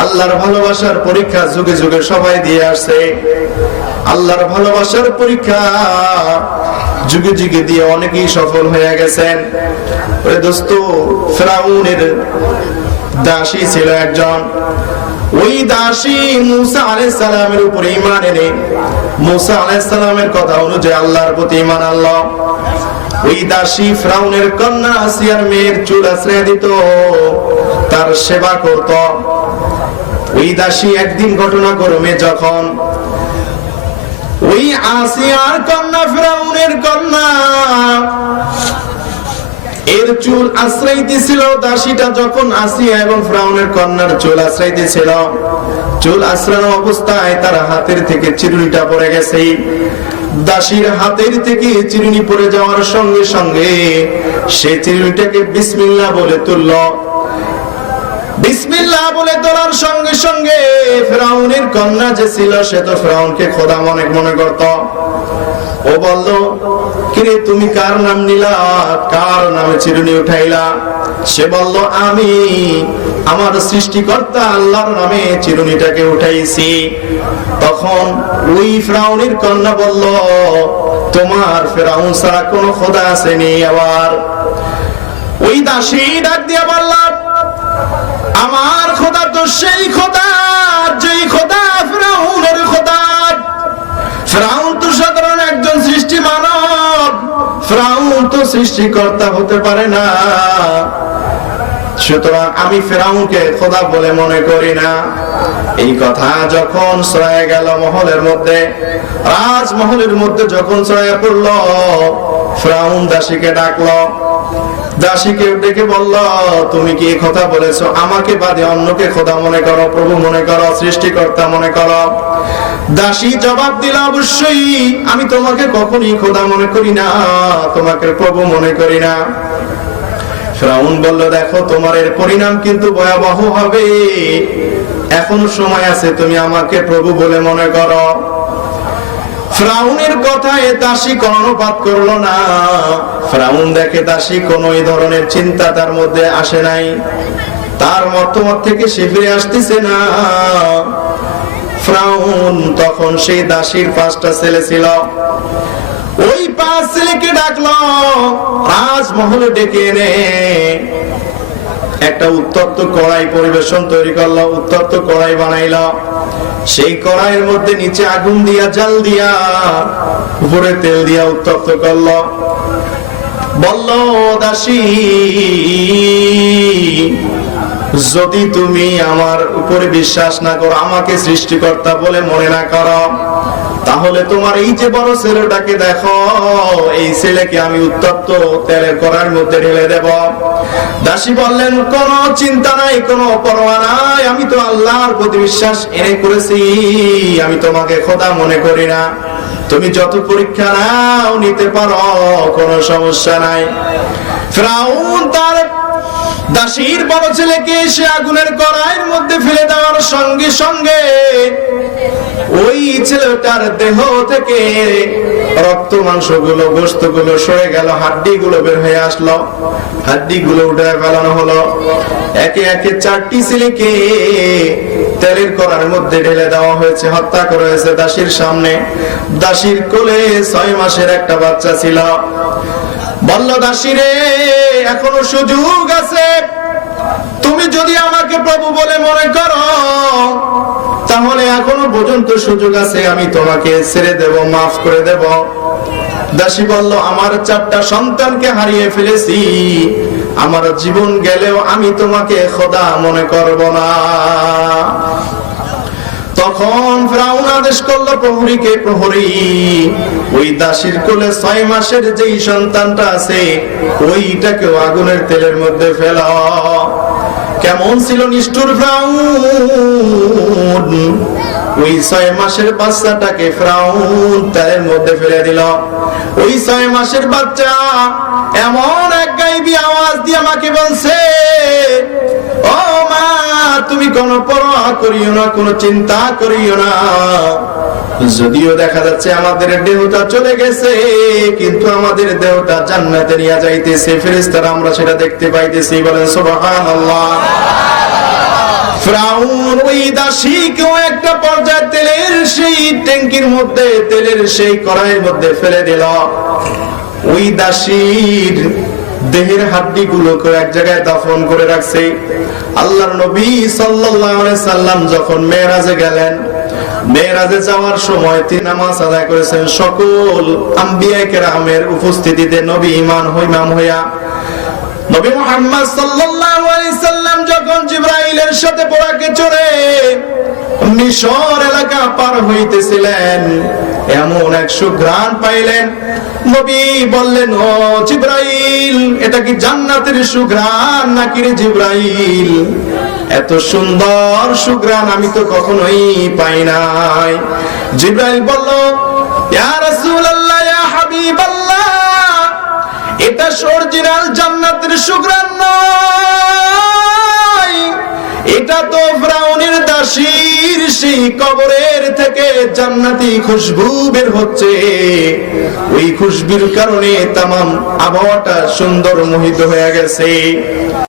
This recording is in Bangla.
আল্লাহর ভালোবাসার পরীক্ষা যুগে যুগে সবাই দিয়ে আসছে। আল্লাহর ভালোবাসার পরীক্ষা যুগে যুগে দিয়ে অনেকেই সফল হয়ে গেছেন। ওই দোস্ত, ফিরাউনের দাসী ছিল একজন। ওই দাসী মুসা আলাইহিস সালামের উপরে ঈমান এনে মুসা আলাইহিস সালামের কথা অনুযায়ী আল্লাহর প্রতি ঈমান আনলো। ওই দাসী ফিরাউনের কন্যা আসিয়ার মেয়ের চুল আশ্রয় দিত, তার সেবা করত। ওই দাসী একদিন ঘটনাক্রমে যখন ওই আসিয়ার কন্যা ফিরাউনের কন্যা এর চুল আশ্রয় দিছিল, দাসীটা যখন আসিয়া এবং ফিরাউনের কন্যার চুল আশ্রয় দিছিল, চুল আশ্রানো অবস্থায় তার হাতের থেকে চিরুনিটা পড়ে গেছে। দাসীর হাতের থেকে চিরুনি পড়ে যাওয়ার সঙ্গে সঙ্গে সে চিরুনিটাকে বিসমিল্লাহ বলে তুলল। বিসমিল্লাহ বলে তোলার সঙ্গে সঙ্গে ফিরাউনের কন্যা যে ছিল সে তো ফিরাউনকে খোদা মনে করত। ও বলল, কিরে তুমি কার নাম নিলা, কার নামে চিরুনি উঠাইলা? সে বলল, আমি আমার সৃষ্টিকর্তা আল্লাহর নামে চিরুনিটাকে উঠাইছি। তখন ওই ফিরাউনের কন্যা বলল, তোমার ফিরাউন ছাড়া কোনো খোদা আসেনি? আবার ওই দাসী ডাক দিয়ে বলল, আমার খোদা তো সেই খোদা যেই খোদা ফিরাউনের খোদা। ফিরাউন তো সাধারণ একজন সৃষ্টি মানব, ফিরাউন তো সৃষ্টিকর্তা হতে পারে না। সুতরাং আমি ফিরাউনকে খোদা বলে মনে করি না। এই কথা যখন ছড়ায় গেল মহলের মধ্যে, রাজমহলের মধ্যে যখন ছড়ায় পড়ল, ফিরাউন দাসীকে ডাকলো। দাসীকে ডেকে বলল, তুমি কি কথা বলেছো? আমাকে বাদে অন্যকে খোদা মনে করো, প্রভু মনে করো, সৃষ্টিকর্তা মনে করো। দাসী জবাব দিল, অবশ্যই আমি তোমাকে কখনই খোদা মনে করি না, তোমাকে প্রভু মনে করি না। ফিরাউন বলল, দেখো তোমার এর পরিণাম কিন্তু ভয়াবহ হবে, এখনো সময় আছে, তুমি আমাকে প্রভু বলে মনে করো। ফিরাউনের কথায় দাসী কর্ণপাত করলো না। ফিরাউন দেখে দাসী কোন এই ধরনের চিন্তা তার মধ্যে আসে নাই, তার মতামত থেকে সে ফিরে আসতেছে না। ফিরাউন তখন সেই দাসীর 5টা ছেলে ছিল, ওই 5 ছেলেকে ডাকলো, রাজমহলে ডেকে এনে একটা উত্তপ্ত কড়াই পরিবেশন তৈরি করলো, উত্তপ্ত কড়াই বানাইলো। সেই কড়াইয়ের মধ্যে নিচে আগুন দিয়া, জাল দিয়া, উপরে তেল দিয়া উত্তপ্ত করলো। বলল, দাসী, যদি তুমি আমার উপরে বিশ্বাস না করো, আমাকে সৃষ্টিকর্তা বলে মনে না করো, তাহলে তোমার এই যে বড় ছেলেটাকে দেখো, এই ছেলেকে আমি উত্তপ্ত তেলের কড়াইয়ের মধ্যে ঢেলে দেব। দাসী বললেন, কোনো চিন্তা নাই, কোনো পরোয়া নাই, আমি তো আল্লাহর প্রতি বিশ্বাস এনে করেছি, আমি তোমাকে খোদা মনে করি না, তুমি যত পরীক্ষা নাও নিতে পারো, কোনো সমস্যা নাই। ফিরাউন তার দাসীর বড় ছেলেকে সে আগুনের কড়াইয়ের মধ্যে ফেলে দেওয়ার সঙ্গে সঙ্গে ওই ছেলেটার দেহ থেকে রক্ত মাংস গুলো, গোশত গুলো সরে গেল, হাড্ডি গুলো বের হয়ে আসলো, হাড্ডি গুলো উঠে ফেলানো হলো। একে একে 4টি ছেলেকে তেলের কড়াইয়ের মধ্যে ঢেলে দেওয়া হয়েছে, হত্যা করা হয়েছে দাসীর সামনে। দাসীর কোলে 6 মাসের একটা বাচ্চা ছিল। বলল, দাসী রে, এখনো সুযোগ আছে, তুমি যদি আমাকে প্রভু বলে মনে করো, তাহলে এখনো পর্যন্ত সুযোগ আছে, আমি তোমাকে ছেড়ে দেব, মাফ করে দেব। দাসী বলল, আমার 4টা সন্তানকে হারিয়ে ফেলেছি, আমার জীবন গেলেও আমি তোমাকে খোদা মনে করব না। তখন ফিরাউন আদেশ করলো প্রহরীকে, প্রহরী ওই দাসীর কোলে 6 মাসের যেই সন্তানটা আছে ওইটাকেও আগুনের তেলের মধ্যে ফেলাও। কেমন ছিল নিষ্ঠুর ফিরাউন! ওই 6 মাসের বাচ্চাটাকে ফিরাউন তেলের মধ্যে ফেলে দিল। ওই 6 মাসের বাচ্চা এমন এক গাইবি আওয়াজ দিয়ে আমাকে বলছে, ও মা, তুমি কোনো পরোয়া করিও না, কোনো চিন্তা করিও না, যদিও দেখা যাচ্ছে আমাদের দেহটা চলে গেছে, কিন্তু আমাদের দেহটা জান্নাতে নিয়ে যাইতেছে, ফেরেশতারা আমরা সেটা দেখতে পাইতেছি। বলেন সুবহানাল্লাহ। ফিরাউন ওই দাসীকেও একটা পর্যায়ে তেলের সেই ট্যাঙ্কির মধ্যে, তেলের সেই কড়াইয়ের মধ্যে ফেলে দিল। ওই দাসীর দেহের হাড্ডি গুলোকে এক জায়গায় দাফন করে রাখছে। আল্লাহর নবী সাল্লাল্লাহু আলাইহি সাল্লাম যখন মেরাজে গেলেন, মেরাজে যাওয়ার সময় তিনি নামাজ আদায় করেছেন সকল আম্বিয়া কেরামের উপস্থিতিতে। নবী ইমাম হইয়া নবী মুহাম্মদ সাল্লাল্লাহু আলাইহি সাল্লাম যখন জিবরাইলের সাথে বোরাকে চড়ে মিশর এলাকা পার হইতেছিলেন, এমন এক সুঘ্রাণ পাইলেন। নবী বললেন, ও জিবরাইল, এটা কি জান্নাতের সুঘ্রাণ নাকি রে জিবরাইল? এত সুন্দর সুঘ্রাণ আমি তো কখনোই পাই নাই। জিবরাইল বলল, ইয়া রাসূলুল্লাহ, ইয়া হাবিবাল্লাহ, এটা অরিজিনাল জান্নাতের সুঘ্রাণ নয়, এটা তো ফিরাউনের দাসীর সেই কবরের থেকে জান্নাতি খুশবু বের হচ্ছে। ওই খুশবুর কারণে তামাম আবহাওয়াটা সুন্দর মোহিত হয়ে গেছে।